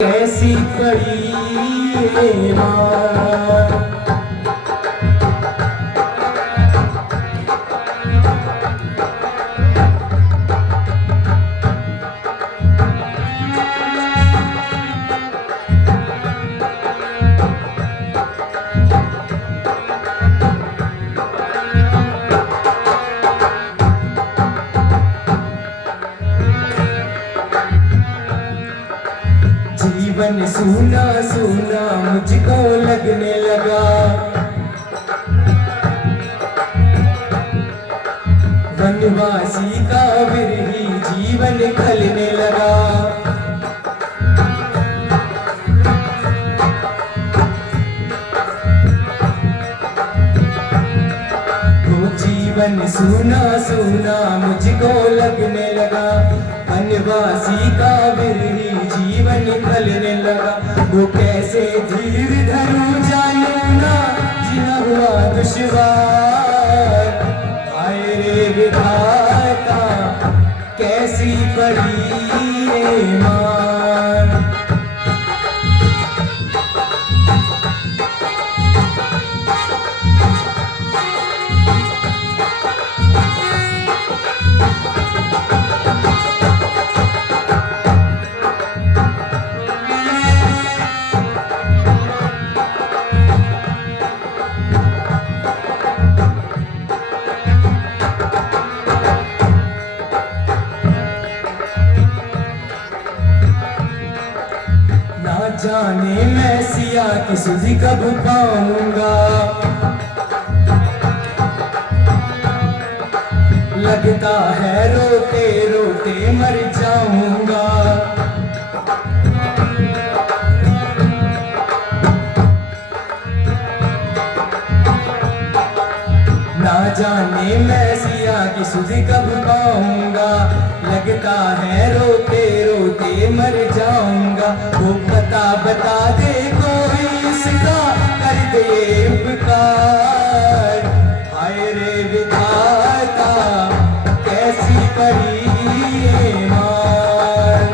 कैसी पड़ी माँ। जीवन सूना सूना मुझको लगने लगा, वनवासी का विरही जीवन खलने लगा। वो जीवन सूना सूना मुझको लगने लगा, वनवासी का विरही जीवन खलने लगा। वो कैसे धीर धरूं जानूं ना जीना हुआ दुश्वार। आए रे विधाता कैसी पड़ी ये मार। जाने मैं सिया की सुधी कब पाऊंगा, लगता है रोते रोते मर जाऊंगा। ना जाने मैं सिया की सुधी कब पाऊंगा, लगता है रोते रोते मर जाऊंगा। वो बता दे कोई इसका कर दे उपकार। हाय रे विधाता कैसी पड़ी ये मार।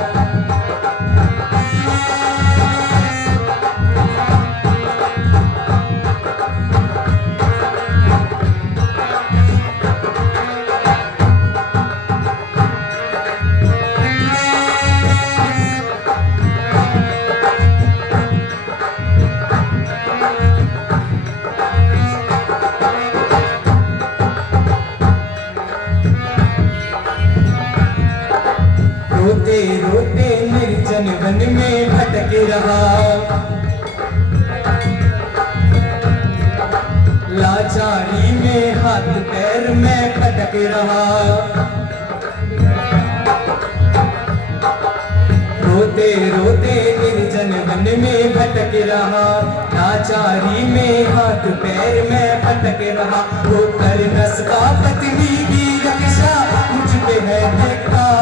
रोते रोते निर्जन वन में भटक रहा, लाचारी में हाथ पैर में खटक रहा। रोते रोते निर्जन वन में भटक रहा, लाचारी में हाथ पैर में खटक रहा। वो कर नस का पत्नी की रक्षा मुझ पे है धिक्कार।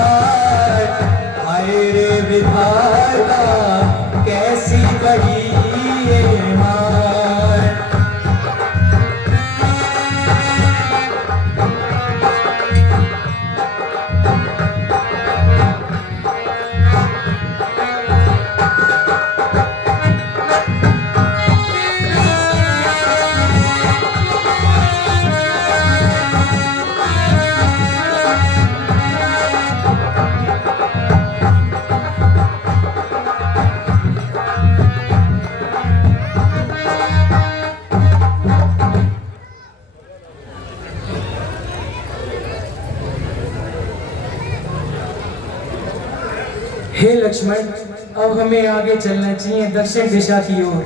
हाय रे विधाता कैसी पड़ी ये मार। हे लक्ष्मण, अब हमें आगे चलना चाहिए दक्षिण दिशा की ओर।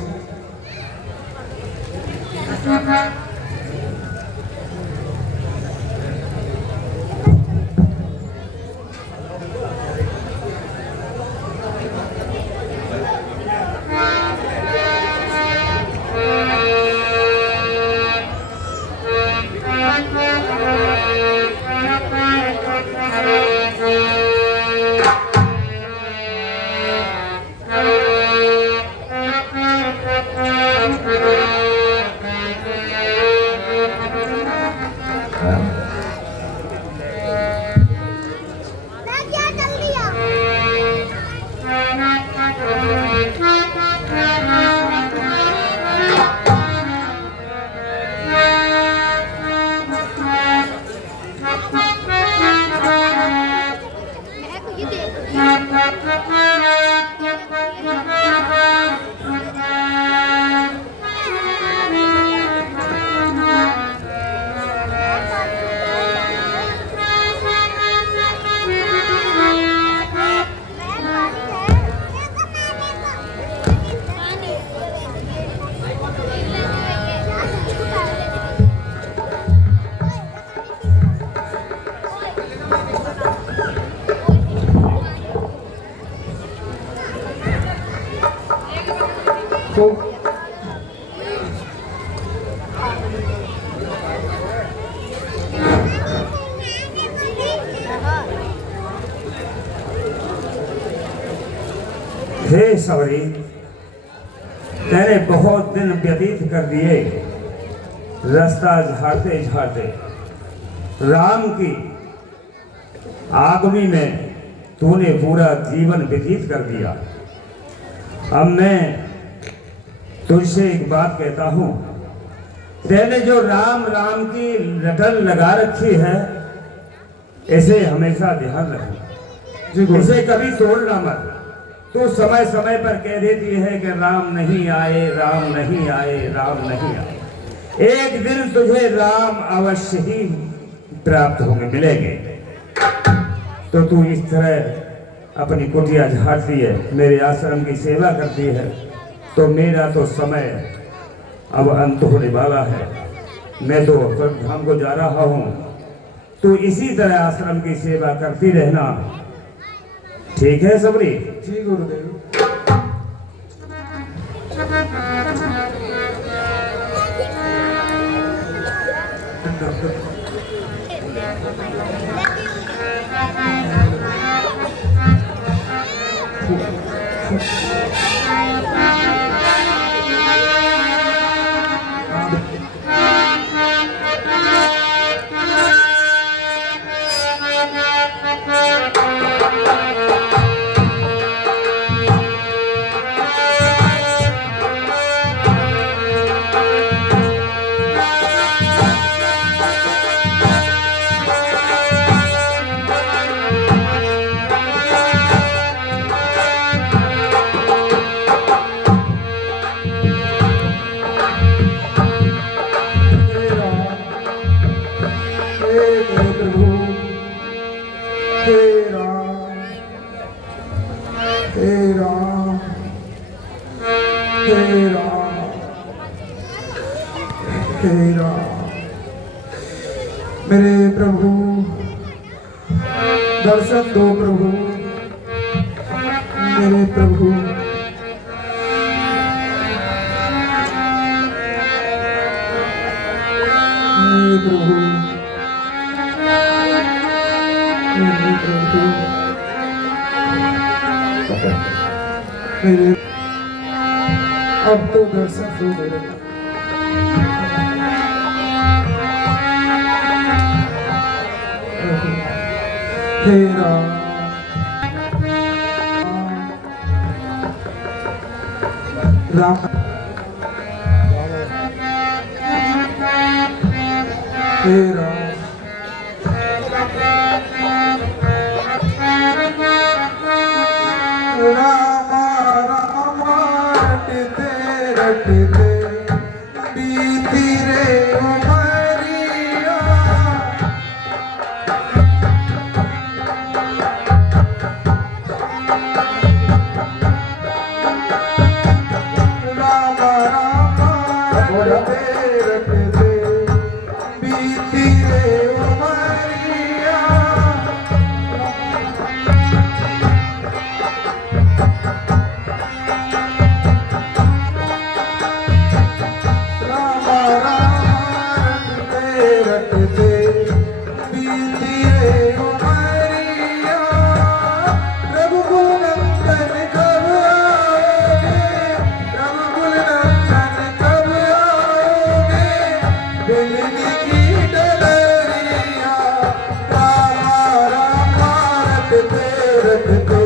तो हे सवरी, तेरे बहुत दिन व्यतीत कर दिए रास्ता झाड़ते झाड़ते। राम की आगमी में तूने पूरा जीवन व्यतीत कर दिया। अब मैं तुझसे एक बात कहता हूँ, तेने जो राम राम की रटन लगा रखी है, इसे हमेशा ध्यान रखना, इसे कभी तोड़ना मत। तो समय समय पर कह देती है कि राम नहीं आए, राम नहीं आए, राम नहीं आए। एक दिन तुझे राम अवश्य ही प्राप्त होंगे, मिलेंगे। तो तू इस तरह अपनी कुटिया झाड़ती है, मेरे आश्रम की सेवा करती है, तो मेरा तो समय अब अंत होने वाला है। मैं तो धाम को जा रहा हूँ, तो इसी तरह आश्रम की सेवा करती रहना, ठीक है सबरी? जी गुरुदेव। मेरे प्रभु दर्शन दो प्रभु, मेरे प्रभु। मेरे प्रभु, मेरे प्रभु, मेरे अब तो दर्शन दो मेरे। हे राम, राम, हे राम, राम राम रटते रटते बीती रे उमरिया। राम राम रटते रटते बीती रे उमरिया। राम राम रटते बीती रे उमरिया। प्रभु गुणनंदन कब आओगे, प्रभु गुणनंदन कब आओगे, बिजली की डलरिया। राम राम रटते रटते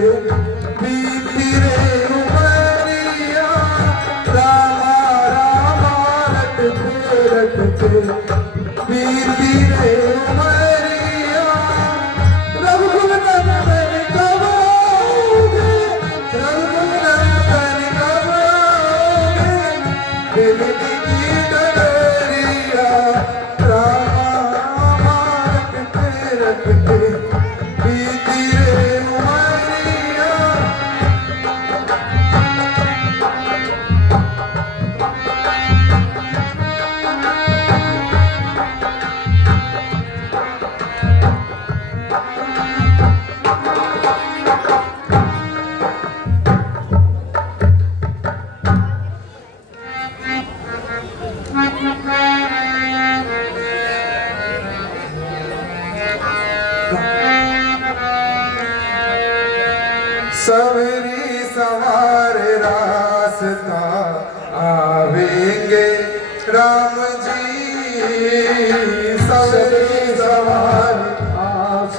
बीती रे उमरिया। राम राम रटते रटते बीती रे उमरिया। प्रभु गुणनंदन कब आओगे, प्रभु गुणनंदन कब आओगे, बिजली की डलरिया। राम राम रटते रटते बीती रे उमरिया।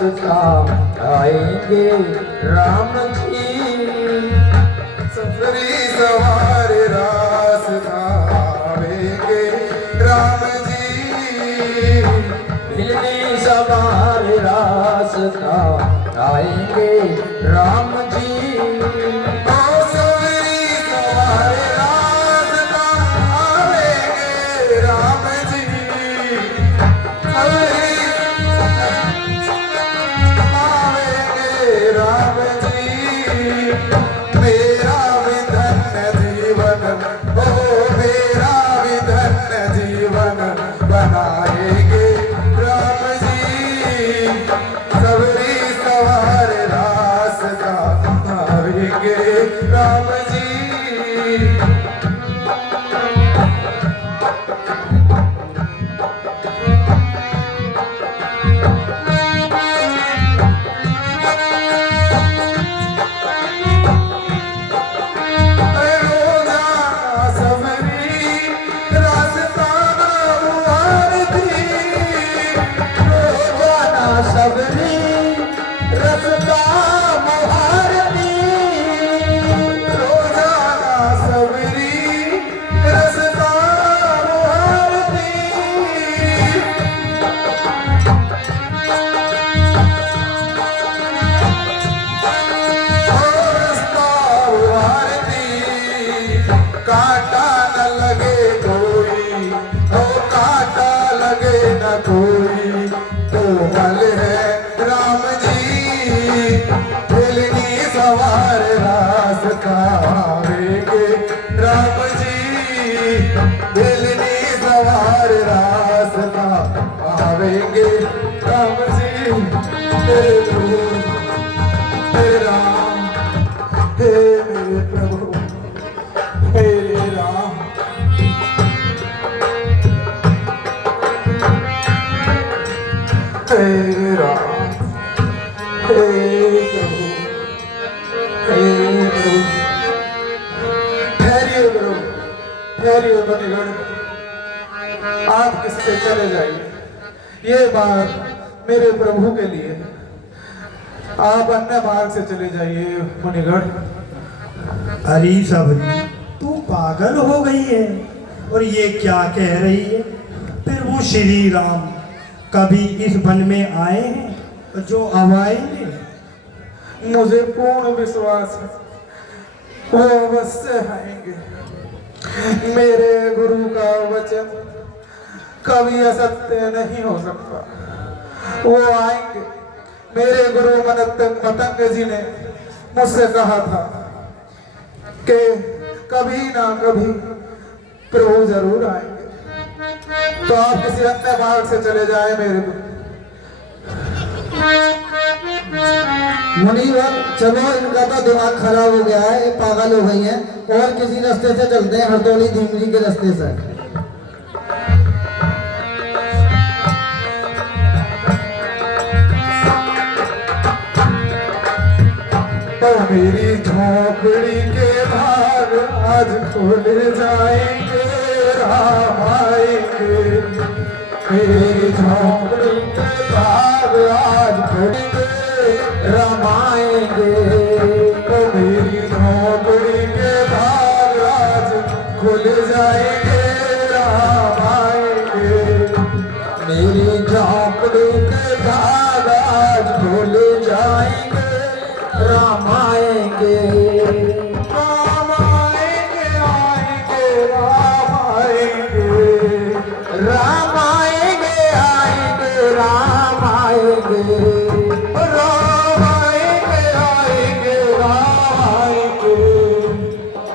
रास्ता आएंगे राम जी। सफरी सवार रास्ता आवेंगे राम जी। मिलने सवार रास्ता आएंगे राम जी। ओ सफरी सवार रास्ता आवेंगे राम जी। सफरी आवेंगे राम जी। मेरा भी धन्य जीवन, ओ मेरा भी धन्य जीवन बनाएंगे राम जी। सबरी सवार रास्ता आवेंगे राम जी। रोजाना सबरी रास्ता मुहारती। रोजाना सबरी रास्ता मुहारती। रोजाना सबरी रास्ता मुहारती। रास्ता मुहारती। कांटा न लगे कोई, ओ कांटा लगे न कोई, तो मल है राम जी। दिलनी सवार रास्ता आवेंगे राम जी। दिलनी सवार रास्ता आवेंगे राम जी। हे प्रभु, हे राम, हे मेरे प्रभु, मेरे राम। हे राम, हे प्रभु, हे प्रभु। ठहरिए प्रभु, ठहरिए बनीगढ़, आप किससे चले जाइए। ये बात मेरे प्रभु के लिए, आप अन्य मार्ग से चले जाइए मणिगढ़। अरे सबरी, तू पागल हो गई है और ये क्या कह रही है। फिर वो श्री राम कभी इस वन में आए हैं जो अब आएंगे। मुझे पूर्ण विश्वास है वो अवश्य आएंगे। मेरे गुरु का वचन कभी असत्य नहीं हो सकता। वो आएंगे। मेरे गुरु मतंग जी ने मुझसे कहा था कि कभी ना कभी प्रभु जरूर आएंगे। तो आप किसी अन्य मार्ग से चले जाएं मेरे गुरु। मुनीवर, चलो इनका तो दिमाग खराब हो गया है, ये पागल हो गई हैं। और किसी रास्ते से चलते हैं, हरदौली धीमरी के रास्ते से। तो मेरी झोपड़ी के भाग आज खुल जाएंगे राम आएंगे। मेरी झोपड़ी के भाग आज खुलेंगे राम आएंगे। तो मेरी झोपड़ी के भाग आज खुल जाएंगे राम आएंगे। मेरी झोंपड़ी के भाग आज खुल जाएंगे राम आएंगे। राम आएंगे, आएंगे राम आएंगे। राम आएंगे आएंगे राम आएंगे। राम आएंगे, आएंगे राम आएंगे।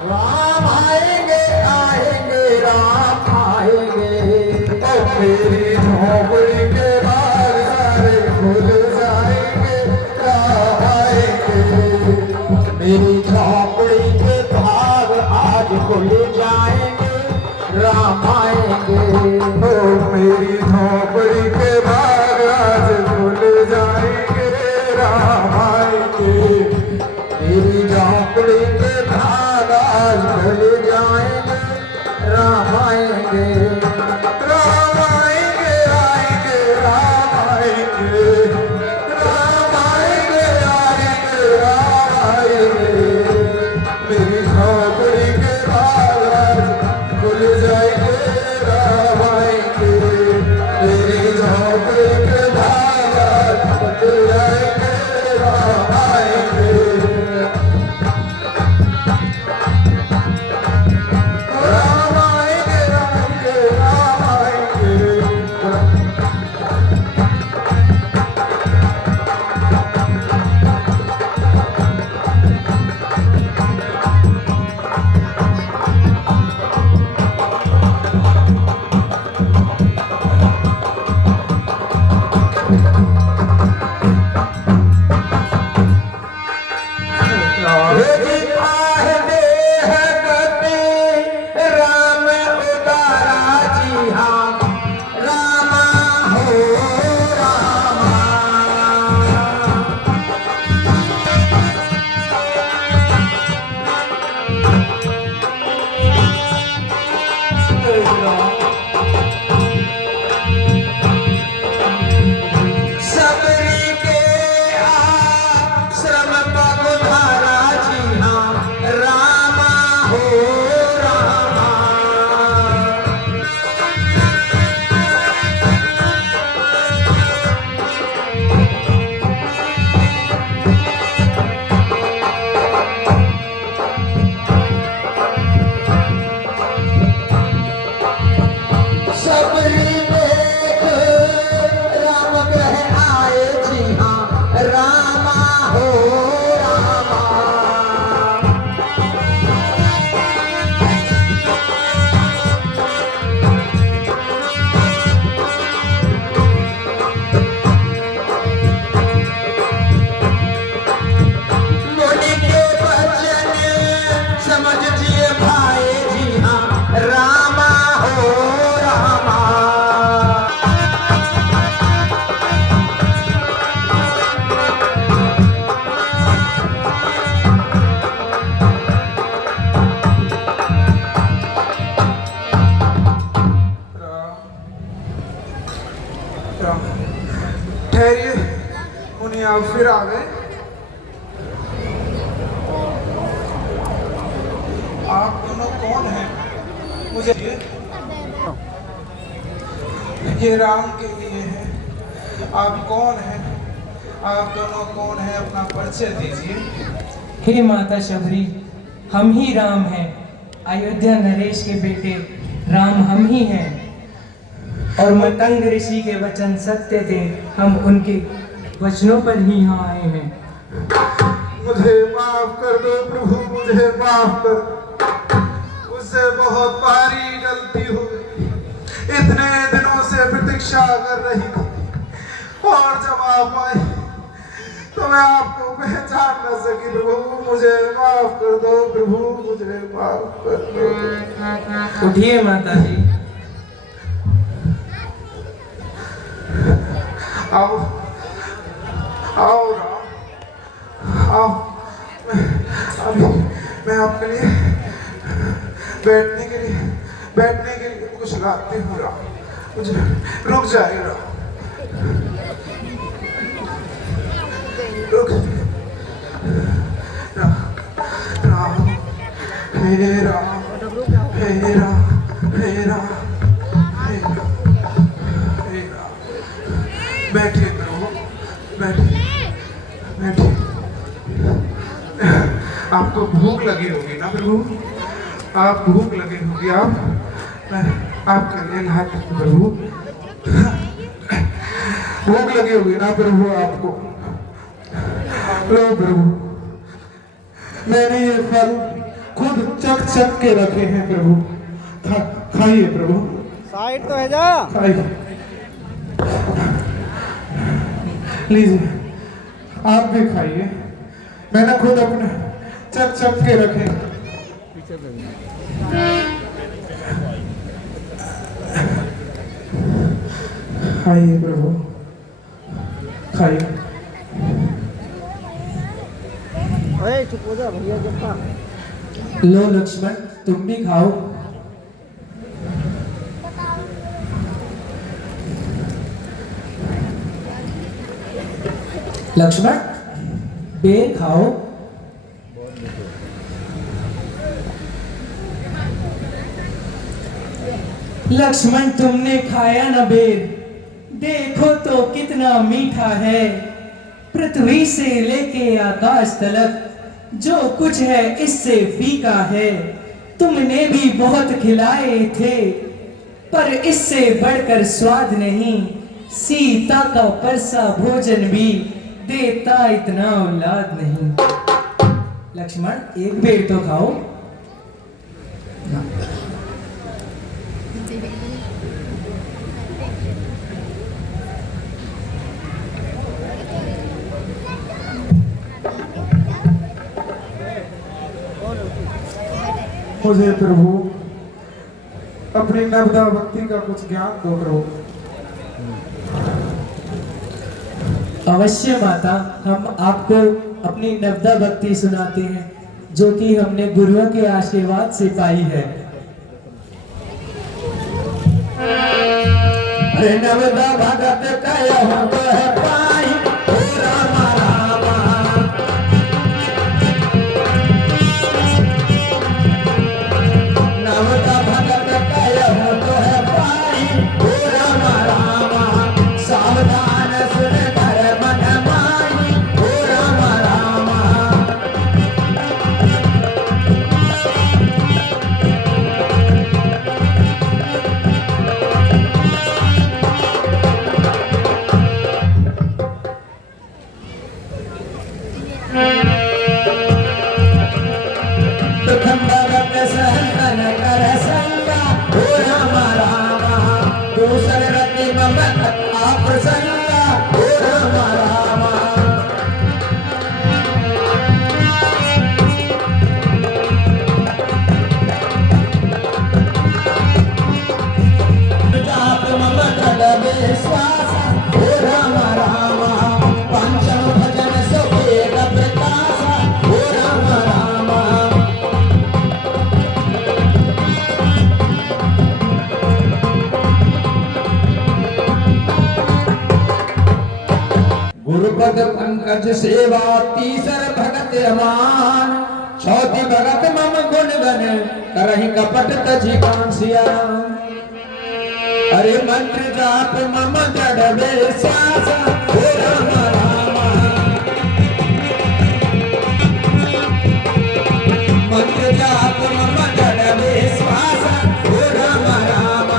राम आएंगे आएंगे राम आएंगे। ओ मेरी झोपड़ी के बाहर सारे खुल जाएंगे राम आएंगे। मेरी झोंपड़ी के भाग आज खुल जाएंगे राम आएंगे। ओ मेरी झोपड़ी के बाहर आज खुल जाएंगे राम आएंगे। मेरी झोंपड़ी के भाग आज खुल जाएंगे राम आएंगे। राम आएंगे, आएंगे राम आएंगे। हो रामा। सबरी देख राम कह आए जी हाँ रामा हो रामा। मुनि के वचन समझ जिए भाई जी हाँ रामा हो रामा। ठहरिए, मुनि आप फिर आ गए। आप दोनों कौन हैं? मुझे ये राम के लिए है। आप कौन हैं? आप दोनों कौन हैं? अपना परिचय दीजिए। हे माता शबरी, हम ही राम हैं। अयोध्या नरेश के बेटे राम हम ही हैं। और मतंग ऋषि के वचन सत्य थे, हम उनके वचनों पर ही यहाँ आए हैं। मुझे माफ कर दो प्रभु, मुझे माफ कर दो। मुझसे बहुत भारी गलती हो गई। इतने दिनों से प्रतीक्षा कर रही थी और जब आप आए तो मैं आपको पहचान न सकी। प्रभु मुझे माफ कर दो, प्रभु मुझे माफ कर दो। उठिए माता जी। आओ आओ राम आओ। मैं आपके लिए बैठने के लिए कुछ लाती हूँ राम। मुझे रुक जाइए राम, रुक। राम हे राम हे राम हे राम हे राम। बैठिए प्रभु, बैठिए बैठिए। आपको भूख लगी होगी ना प्रभु? आप भूख लगी होगी। मैं आपके लिए लाता हूं प्रभु। भूख लगी होगी ना प्रभु आपको? लो प्रभु, मैंने ये फल खुद चक के रखे हैं प्रभु। खाइए प्रभु। साइड तो है जा। खाइए, लीजिए आप भी खाइए। मैंने खुद अपने चक के रखे। खाइए प्रभु, खाइए। चुप हो जा भैया जप्पा। लो लक्ष्मण, तुम भी खाओ। लक्ष्मण, बेर खाओ। लक्ष्मण, तुमने खाया ना बेर? देखो तो कितना मीठा है। पृथ्वी से लेके आकाश तलक जो कुछ है इससे फीका है। तुमने भी बहुत खिलाए थे पर इससे बढ़कर स्वाद नहीं। सीता का परसा भोजन भी देता इतना औलाद नहीं। लक्ष्मण, एक बेर तो खाओ। मुझे प्रभु अपनी नवदा भक्ति का कुछ ज्ञान दो प्रभु। अवश्य माता, हम आपको अपनी नवदा भक्ति सुनाते हैं जो कि हमने गुरुओं के आशीर्वाद से पाई है। नवदा भगत कहत है पाई हे रामा रामा। द्रुपद पंकज सेवा तीसर भगत अमान चौथी भगत मम गुण गण करहि कपट तजी कांसिया अरे मंत्र जाप मम जड़ बेसास हे राम राम मंत्र जाप मम जड़ बेसास हे राम राम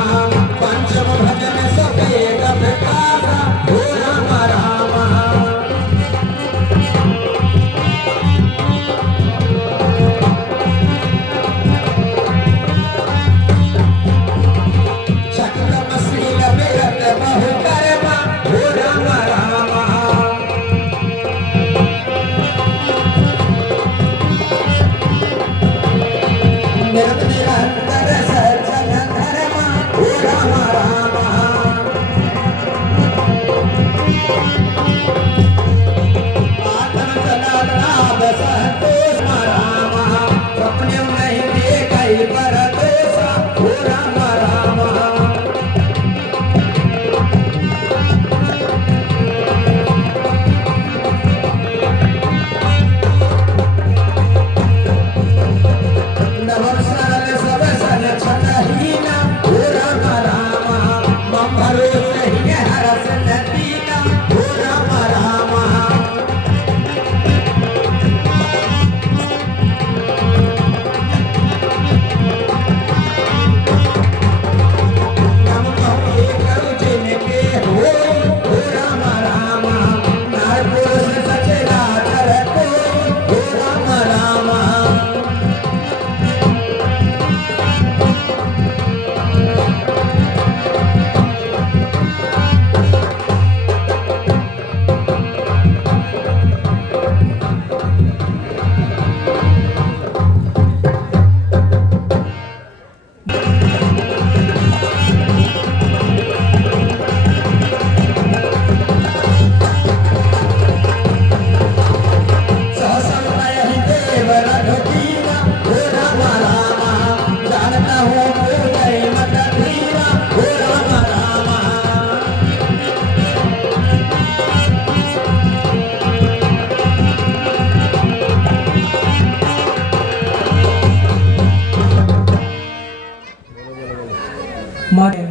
पंचम भजन सफेद विकास हे राम राम चक्रमशील विरत बहु कर्म हे राम राम निरत निरंतर सज्जन धर्म हे राम राम आत्म चलन लाभ संतोष राम स्वप्न नहीं देखई परदेश हे राम राम नमस्कार सब सन छनहीना हे राम राम मम भरोसे ही हरस नदीना हे राम राम नम कहु करू जिनके हो हे राम राम नार पुरुष सचराचर कोई हे राम राम सहसमय देव रघुवीरा हे राम राम जानता हूँ हृदय मत धीरा हे राम राम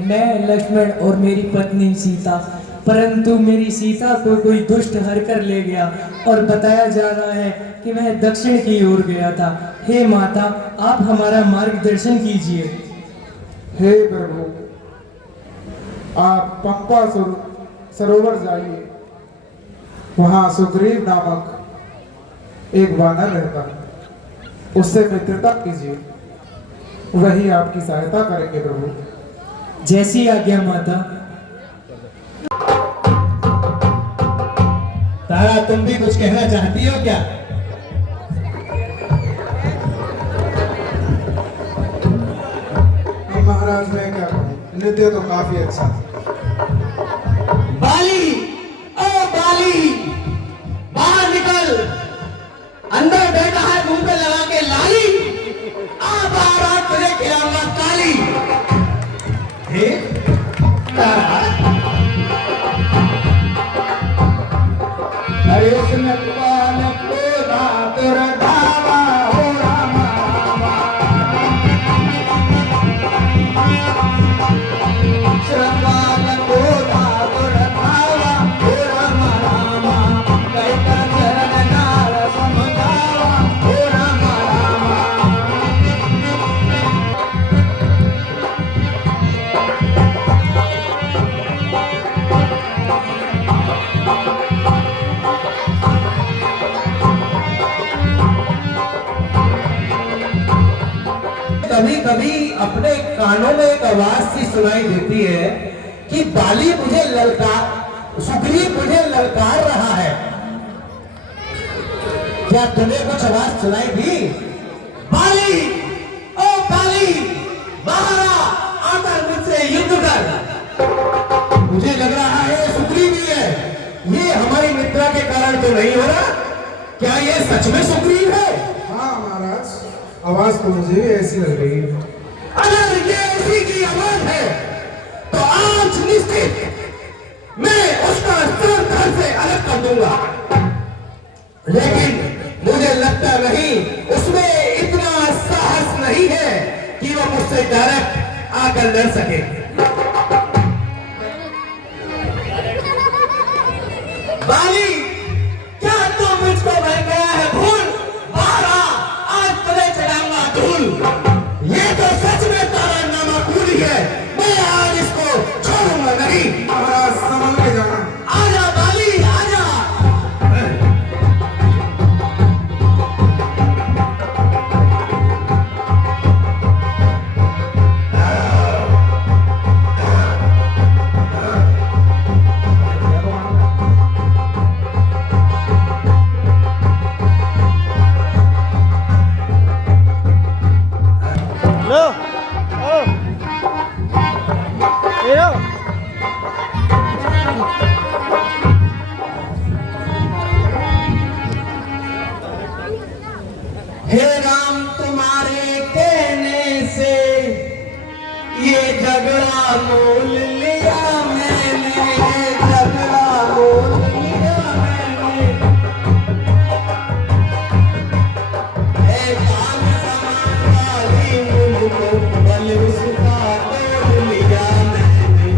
मैं लक्ष्मण और मेरी पत्नी सीता, परंतु मेरी सीता को कोई दुष्ट हर कर ले गया और बताया जा रहा है कि वह दक्षिण की ओर गया था। हे माता, आप हमारा मार्गदर्शन कीजिए। हे प्रभु, आप पंपा सरोवर जाइए। वहाँ सुग्रीव नामक एक वानर रहता है, उससे मित्रता कीजिए, वही आपकी सहायता करेंगे प्रभु। जैसी आज्ञा माता। तारा, तुम भी कुछ कहना चाहती हो क्या? अब महाराज मैं क्या कहूँ, नृत्य तो काफी अच्छा था। बाली, ओ बाली, बाहर निकल। अंदर बैठा है मुंह पे लगा के लाली। आ बाहर आ, तुझे खिलाऊंगा काली। हे तारा, अरे उसने पाल कोदा तुर धावा हो राम राम। श्रवण कोदा तुर धावा हो राम राम। कैता चरण नार समझावा हो राम राम। कभी कभी अपने कानों में एक आवाज सी सुनाई देती है कि बाली मुझे ललकार, सुग्रीव मुझे ललकार रहा है। क्या तुम्हें कुछ आवाज सुनाई दी? बाली, ओ बाली, बाहर आ, आकर मुझसे युद्ध कर। मुझे लग रहा है सुग्रीव ही है। ये हमारी मित्रता के कारण तो नहीं हो रहा। क्या ये सच में सुग्रीव है? हाँ महाराज, आवाज तो मुझे भी ऐसी लग रही है। अगर ये उसी की आवाज है तो आज निश्चित मैं उसका सर घर से अलग कर दूंगा, लेकिन मुझे लगता नहीं उसमें इतना साहस नहीं है कि वो मुझसे डायरेक्ट आकर लड़ सके। बाली, क्या तू मुझको बन गया है भूल? बारा, आज तुझे चढ़ाऊंगा धूल। ये तो सच में तारा नामाकूल है, मैं आज इसको छोड़ूंगा नहीं। महाराज संभल के जाना। आजा बाली, आजा। हे राम, तुम्हारे कहने से ये झगड़ा मोल लिया मैंने, ये झगड़ा मोल लिया मैंने। हे कान समान वाली मुझको बल उसका तोड़ लिया मैंने।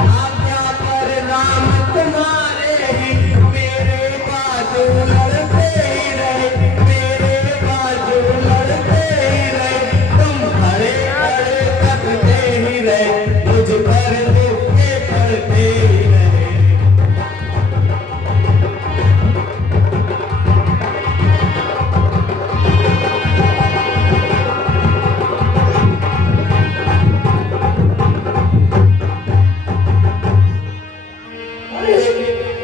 आज्ञा पर राम तुम्हारे ही मेरे बाजू लड़ते ही रहे, मेरे बाजू लड़ते ही रहे। तुम खड़े खड़े तकते ही रहे, मुझ पर धोखे पड़ते ही रहे।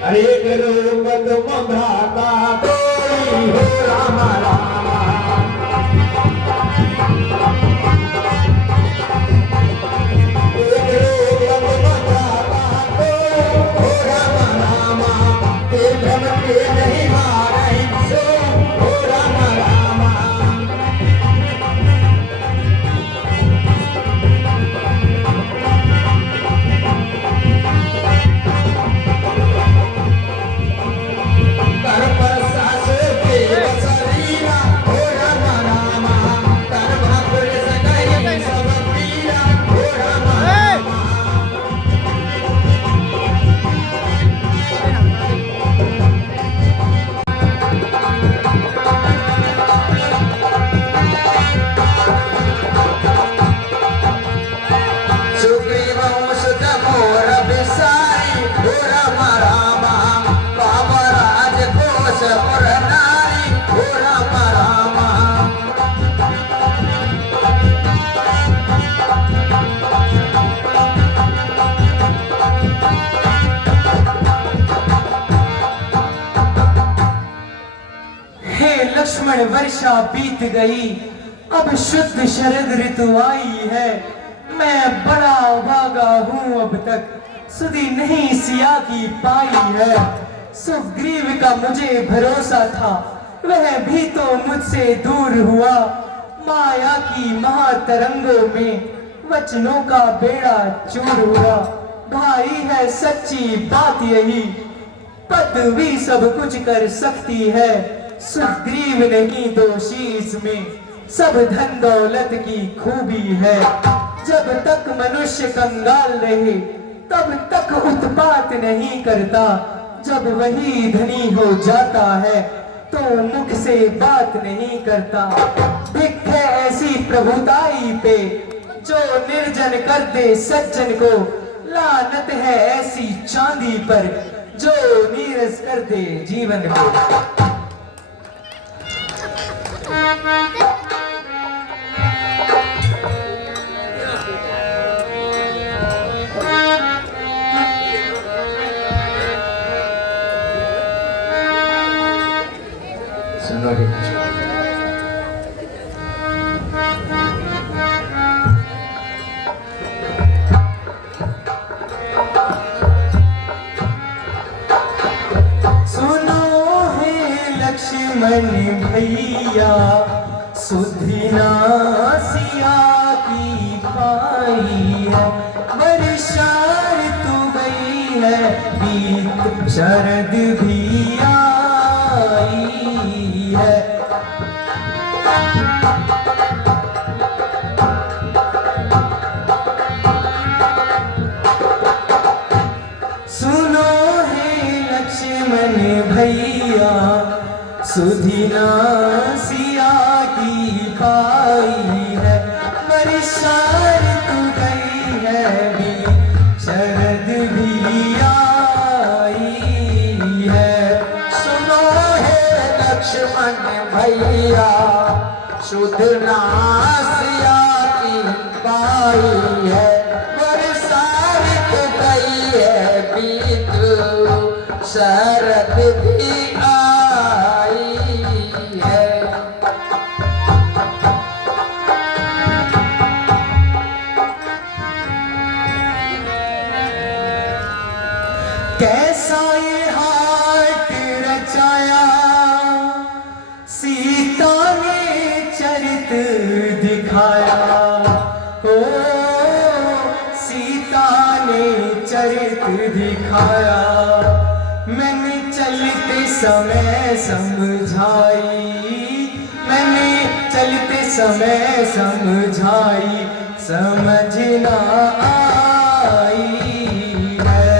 अरे करो मत मंगाता कोई हो राम रामा। करो मत मंगाता कोई हो राम रामा, ये भ्रम के नहीं मारे सो हो राम रामा। कर पर सास के बसरीरा हो राम रामा, कर भाकुर सगाई सब पीरा हो राम रामा। सुग्रीवं सुत मोर बिसारी हो राम रामा, बाबा राजकोष पुर नारी हो राम रामा। हे लक्ष्मण, वर्षा बीत गई, अब शुद्ध शरद ऋतु आई है। मैं बड़ा भागा हूँ, अब तक सुधि नहीं सिया की पाई है। सुग्रीव का मुझे भरोसा था, वह भी तो मुझसे दूर हुआ। माया की महातरंगों में वचनों का बेड़ा चूर हुआ। भाई है सच्ची बात यही, पदवी सब कुछ कर सकती है। सुग्रीव नहीं दोषी इसमें, सब धन दौलत की खूबी है। जब तक मनुष्य कंगाल रहे तब तक उत्पात नहीं करता, जब वही धनी हो जाता है तो मुख से बात नहीं करता। धिक् है ऐसी प्रभुताई पे जो निर्जन कर दे सज्जन को, लानत है ऐसी चांदी पर जो नीरस कर दे जीवन को। सुनो हे लक्ष्मण भैया सुधिना सिया की पाई है, बरसात तू गई है, बीत शरद भी आई है। सुनो है लक्ष्मण भैया सुधिना सिया की पाई है, बरसात तू गई है, भी शरद भी आई है। सुनो है लक्ष्मण भैया सुधना सिया की पाई है, बरसात गई है, बीत शरद भी आई है। कैसा ये हाट रचाया सीता ने चरित दिखाया, हो सीता ने चरित दिखाया, मैंने चलते समय समझाई, मैंने चलते समय समझाई, समझ ना आई है।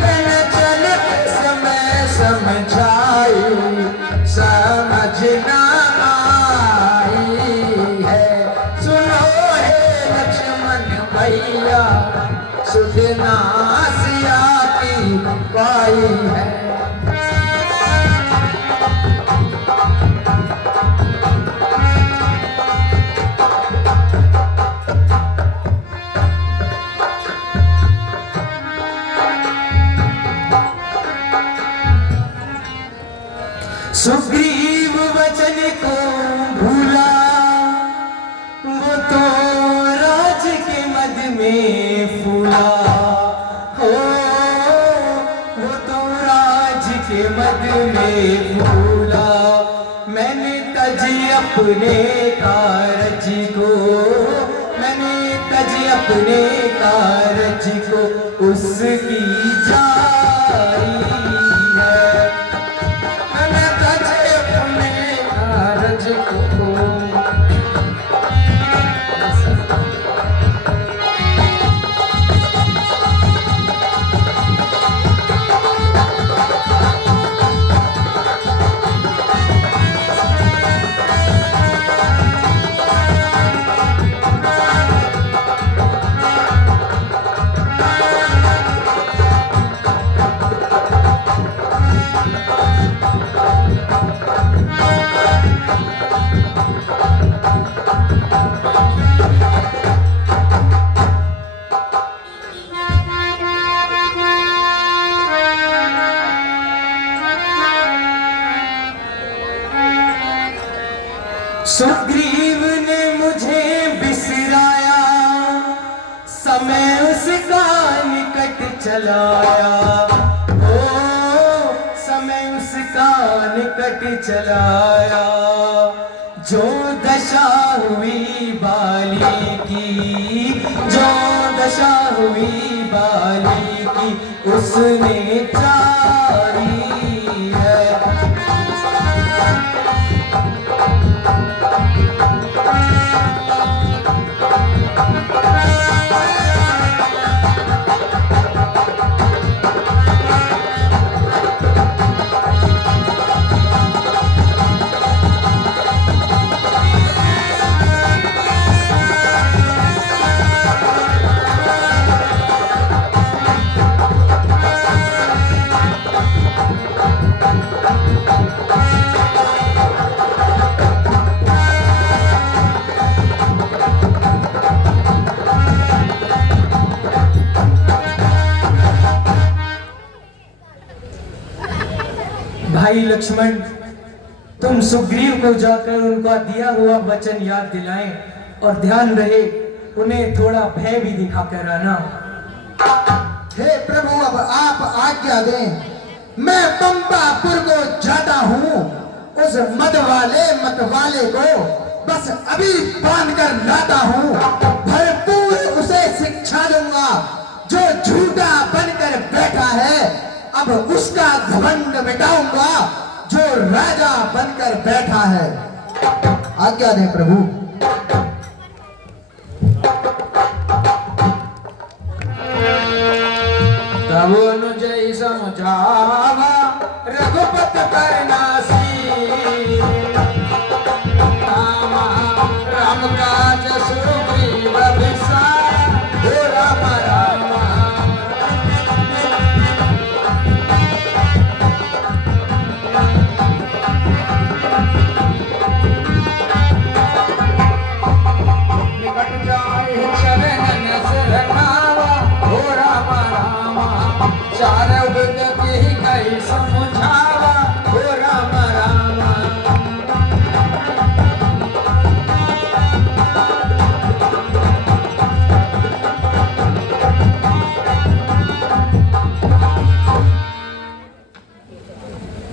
मैंने चलते समय समझाई, समझ ना आई है। सुनो है लक्ष्मण भैया सुधना सिया की पाई है। सुग्रीव वचन को भूला, वो तो राज के मद में फूला, हो वो तो राज के मद में फूला। मैंने तज अपने कारज को, मैंने तज अपने कारज को उसकी जाई है। मैंने तजे अपने कारज को सुग्रीव ने मुझे बिसराया, समय उसका निकट चलाया, ओ समय उसका निकट चलाया। जो दशा हुई बाली की, जो दशा हुई बाली की, उसने चारी है। भाई लक्ष्मण, तुम सुग्रीव को जाकर उनका दिया हुआ वचन याद दिलाएं, और ध्यान रहे उन्हें थोड़ा भय भी दिखाकर आना। हे प्रभु, अब आप आज्ञा दें, मैं पंपापुर को जाता हूँ उस मत वाले को बस अभी बांध कर लाता हूँ। भरपूर उसे शिक्षा दूंगा। जो झूठा बनकर बैठा है, अब उसका घमंड मिटाऊंगा। जो राजा बनकर बैठा है। आज्ञा दे प्रभु। तब अनुजय समझावा रघुपत करनासी। राम काज सुग्रीव बिसाया हो राम राम। निकट जाए चरणन शरणावा हो राम राम। चार विद की कई समझावा हो राम राम।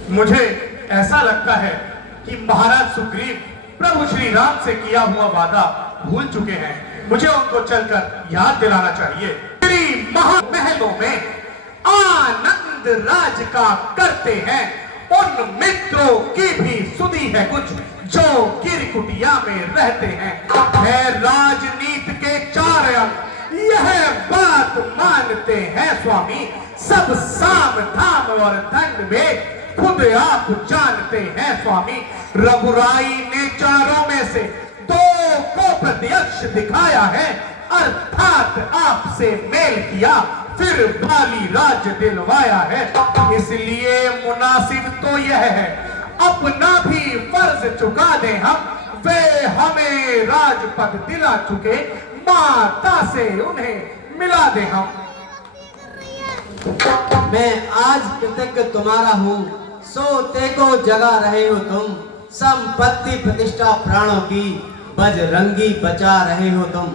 मुझे ऐसा लगता है कि महाराज सुग्रीव प्रभु श्री राम से किया हुआ वादा भूल चुके हैं। मुझे उनको चलकर याद दिलाना चाहिए। श्री महामहलों में आनंद राज का करते हैं। उन मित्रों की भी सुधी है कुछ जो गिरकुटिया में रहते हैं। है राजनीति के चार अंग यह बात मानते हैं स्वामी। सब साम धाम और दंड में खुद आप जानते हैं स्वामी। रघुराई ने चारों में से दो को प्रत्यक्ष दिखाया है। अर्थात आपसे मेल किया फिर बाली राज्य दिलवाया है। इसलिए मुनासिब तो यह है अपना भी फर्ज चुका दें हम। वे हमें राजपद दिला चुके, माता से उन्हें मिला दे हम। मैं आज कृतज्ञ तुम्हारा हूँ, सोते को जगा रहे हो तुम। संपत्ति प्रतिष्ठा प्राणों की बजरंगी बचा रहे हो तुम।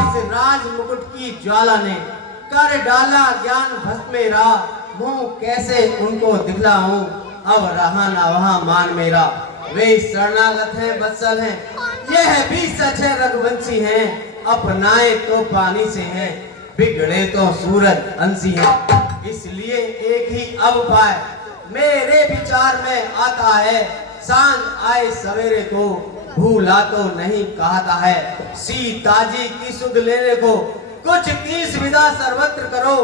इस राज मुकुट की ज्वाला ने कर डाला ज्ञान भस्म मेरा। मुंह कैसे उनको दिखलाऊं, अब रहा ना वहां मान मेरा। वे शरणागत हैं वत्सल हैं, यह भी सच है रघुवंशी हैं। अपनाए तो पानी से हैं, बिगड़े तो सूरज अंशी है। इसलिए एक ही अब उपाय मेरे विचार में आता है। सांझ आए सवेरे को भूला तो नहीं कहता है। सीता जी की सुध लेने को कुछ कीस विदा सर्वत्र करो।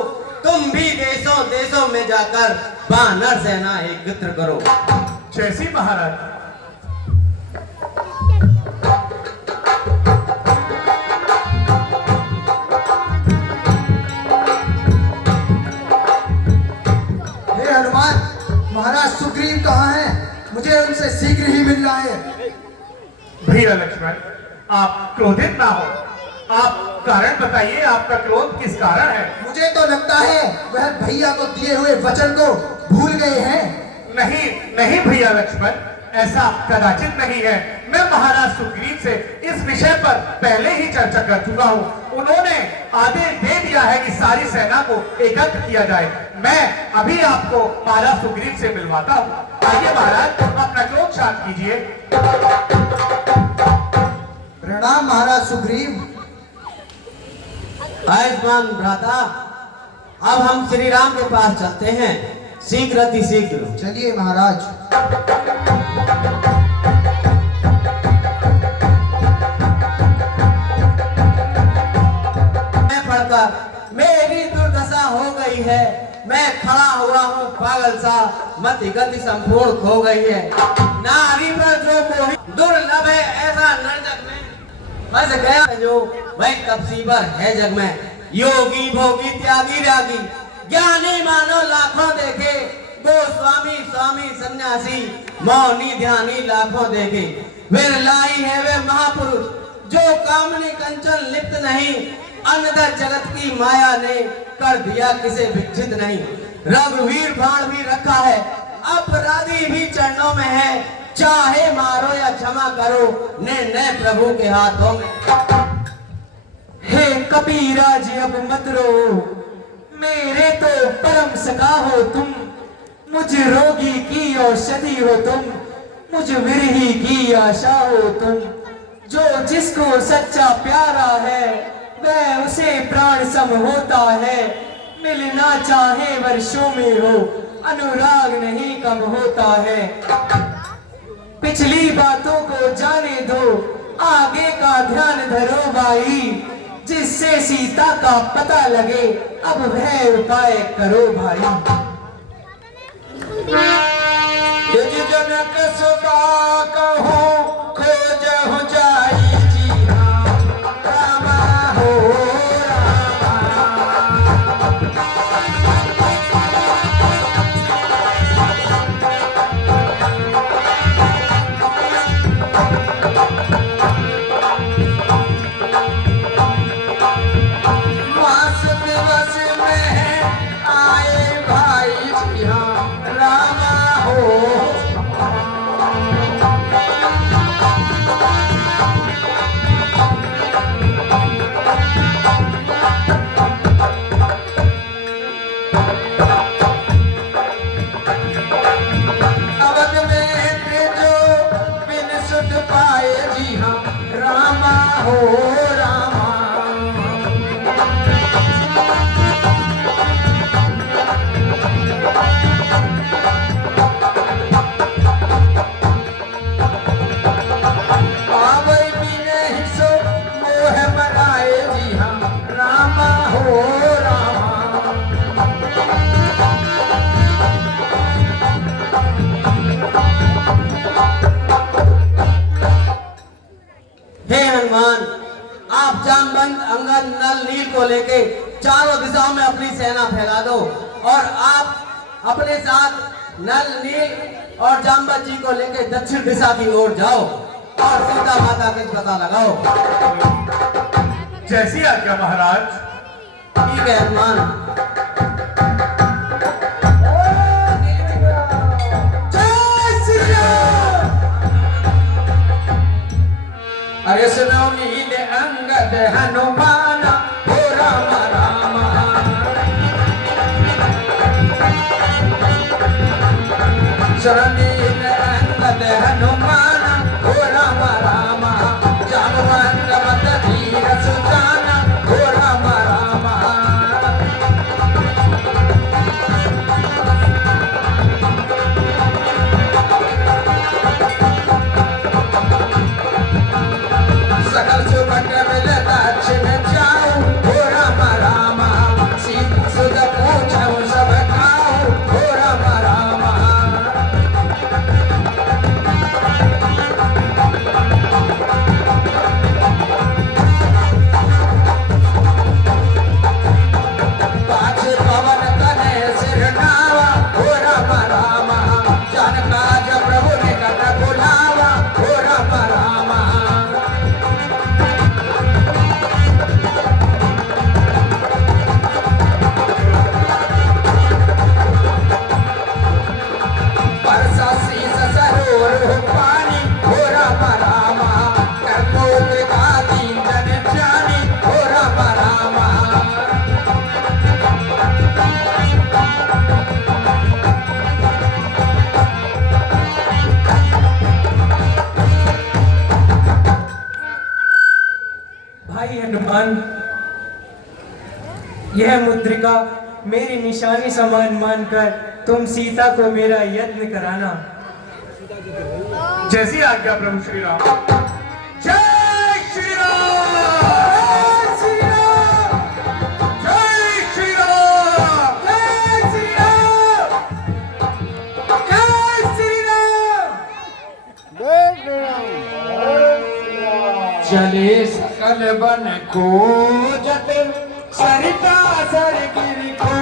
तुम भी देशों देशों में जाकर बानर सेना एकत्र करो। जैसी महाराज। हनुमान, महाराज सुग्रीव कहाँ हैं? मुझे उनसे शीघ्र ही मिलना है। भैया लक्ष्मण, आप क्रोधित ना हो। आप कारण बताइए, आपका क्रोध किस कारण है? मुझे तो लगता है वह भैया को दिए हुए वचन को भूल गए हैं। नहीं नहीं भैया लक्ष्मण, ऐसा कदाचित नहीं है। मैं महाराज सुग्रीव से इस विषय पर पहले ही चर्चा कर चुका हूँ। उन्होंने आदेश दे दिया है कि सारी सेना को एकत्र किया जाए। मैं अभी आपको महाराज सुग्रीव से मिलवाता हूँ। आइए महाराज, अपना क्रोध शांत कीजिए। प्रणाम महाराज सुग्रीव। आयुष्मान भ्राता, अब हम श्री राम के पास चलते हैं, शीघ्र अति शीघ्र। चलिए महाराज। मैं पढ़कर मेरी दुर्दशा हो गई है। मैं खड़ा हुआ हूँ पागल सा, मति गति संपूर्ण खो गई है। नारी पर जो मोही दुर्लभ है ऐसा नर जग में बस गया जो वह कपसीबर है जग में। योगी भोगी त्यागी रागी ज्ञानी मानो लाखों देखे। गोस्वामी स्वामी सन्यासी मौनी ध्यानी लाखों देखे। विरलाई है वे महापुरुष जो कामनी कंचन लिप्त नहीं। अन्नदा जगत की माया ने कर दिया किसे विकसित नहीं। रघुवीर बाण भी रखा है, अपराधी भी चरणों में है। चाहे मारो या क्षमा करो, निर्णय प्रभु के हाथों में। हे कबीरा जी अब मत रो, मेरे तो परम सखा हो तुम। मुझ रोगी की औषधि हो तुम। मुझ विरही की आशा हो तुम, जो जिसको सच्चा प्यारा है वह उसे प्राण सम होता है। मिलना चाहे वर्षों में हो, अनुराग नहीं कम होता है। पिछली बातों को जाने दो, आगे का ध्यान धरो भाई, जिससे सीता का पता लगे अब वह उपाय करो भाई। जनक सुता कहो खोज हो जाई जी रामा हो मास दिवस में आए भाई जी रामा हो अवध में जो बिन सुध पाए जी हाँ रामा हो रामा। पावै बिने ही सो मोह मनाए जी हाँ रामा हो रामा। हे हनुमान, आप जामवंत अंगद नल नील को लेके चारों दिशाओं में अपनी सेना फैला दो और आप अपने साथ नल नील और जामवंत जी को लेके दक्षिण दिशा की ओर जाओ और सीता माता का पता लगाओ। जैसी आज्ञा महाराज। ठीक है हनुमान। जय श्री राम। अरे सुनो नील अंगद हनुमान हो राम राम। सुनो नील अंगद हनुमान हो राम राम। जामवंत मत धीर सुजान हो राम राम। सकल सुभग मिल दक्षिण जाऊं हो राम राम। सीता सुध पूछऊं सब खाऊं हो राम राम। पाछे पवन तने सिर नावा हो राम राम। जानका जब प्रभु निकट बुलावा हो राम राम। परसा शीस सरोवर हो पानी हो राम राम। कर्मोद का दीन जन जानी हो राम राम। भाई हनुमान, यह मुद्रिका मेरी निशानी समान मानकर तुम सीता को मेरा यत्न कराना। जैसी आज्ञा प्रभु श्री राम। जय श्री राम। जय श्री राम। जय श्री राम। जय श्री राम। जय श्री राम। चले सकल बन को जत सरिता सर गिर को।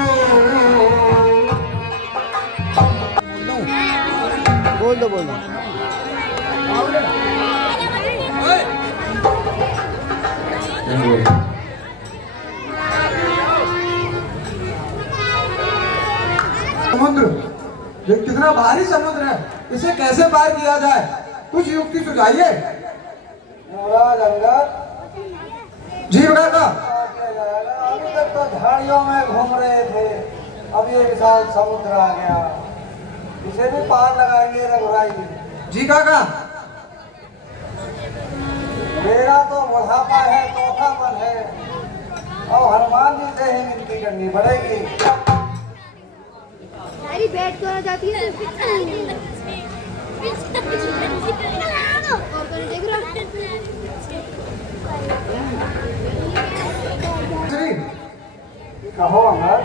समुद्र, ये कितना भारी समुद्र है, इसे कैसे पार किया जाए? कुछ युक्ति सुझाइए। युवराज अंगद, जी काका। अभी तक तो झाड़ियों में घूम रहे थे, अब ये विशाल समुद्र आ गया, इसे भी पार लगाएंगे रघुराई। जी काका। मेरा तो बुढ़ापा है, चौथापन है, और हनुमान जी से ही विनती करनी पड़ेगी। अरे बैठ कर जाती है। देख रहा कहो अंगद।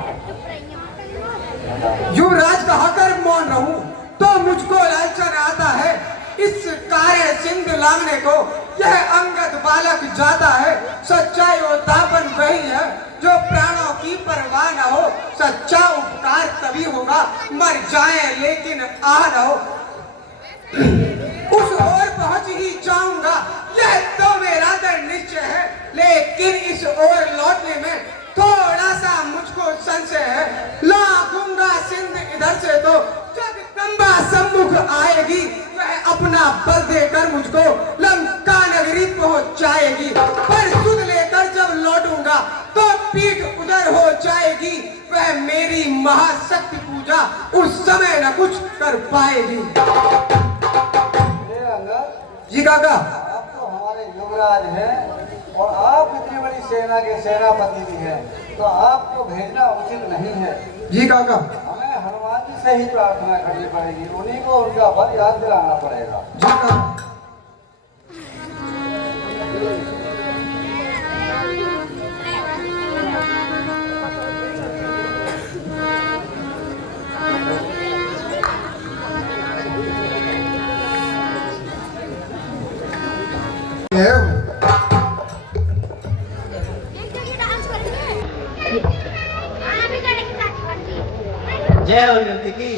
युवराज कहकर मौन रहूं तो मुझको लालचन आता है। इस कार्य सिंध लांगने को यह अंगद बालक जाता है। सच्चाई और दापन वही है जो प्राणों की परवाह न हो। सच्चा उपकार तभी होगा मर जाए लेकिन आ न हो। उस ओर पहुंच ही जाऊंगा यह तो मेरा दृढ़ निश्चय है, लेकिन इस ओर लौटने में थोड़ा सा मुझको संशय है। लाऊंगा सिंध इधर से तो जगदम्बा सम्मुख आएगी, वह अपना बल देकर मुझको लंका नगरी पहुंचाएगी। पर सुध लेकर जब लौटूंगा तो पीठ उधर हो जाएगी, वह मेरी महाशक्ति पूजा उस समय न कुछ कर पाएगी। जी काका। आप तो हमारे युवराज हैं और आप इतनी बड़ी सेना के सेनापति भी हैं, तो आपको भेजना उचित नहीं है। जी काका। हमें हनुमान जी से ही प्रार्थना करनी पड़ेगी, उन्हीं को उनका बल याद दिलाना पड़ेगा। जी काका। जय हो युवती की।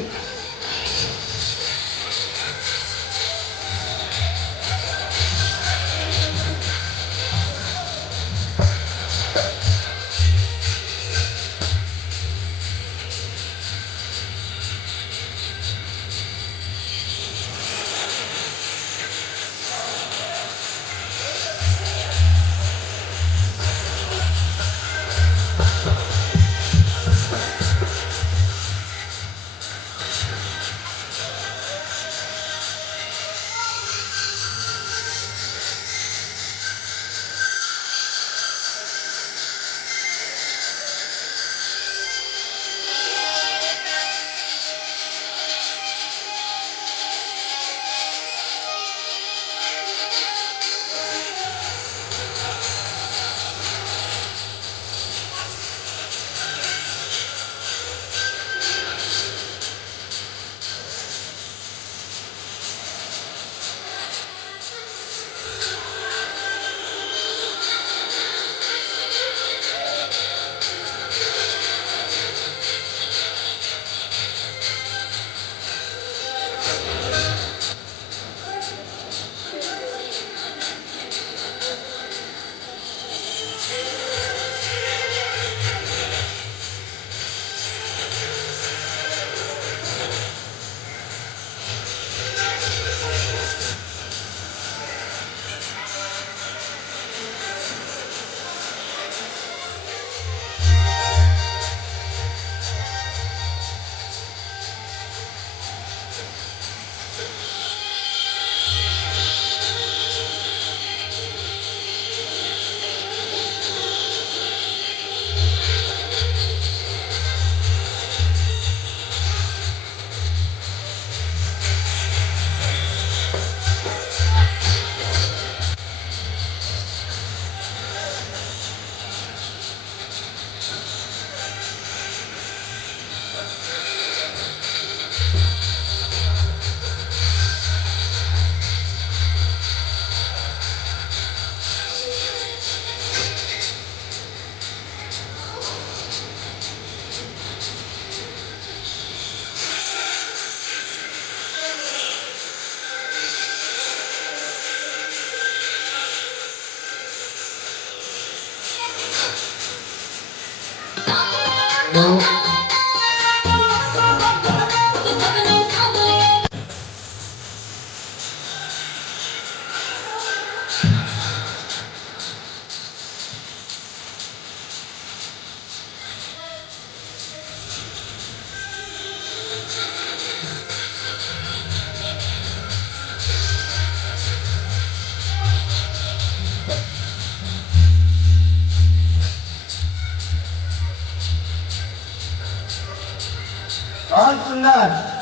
बहुत सुंदर।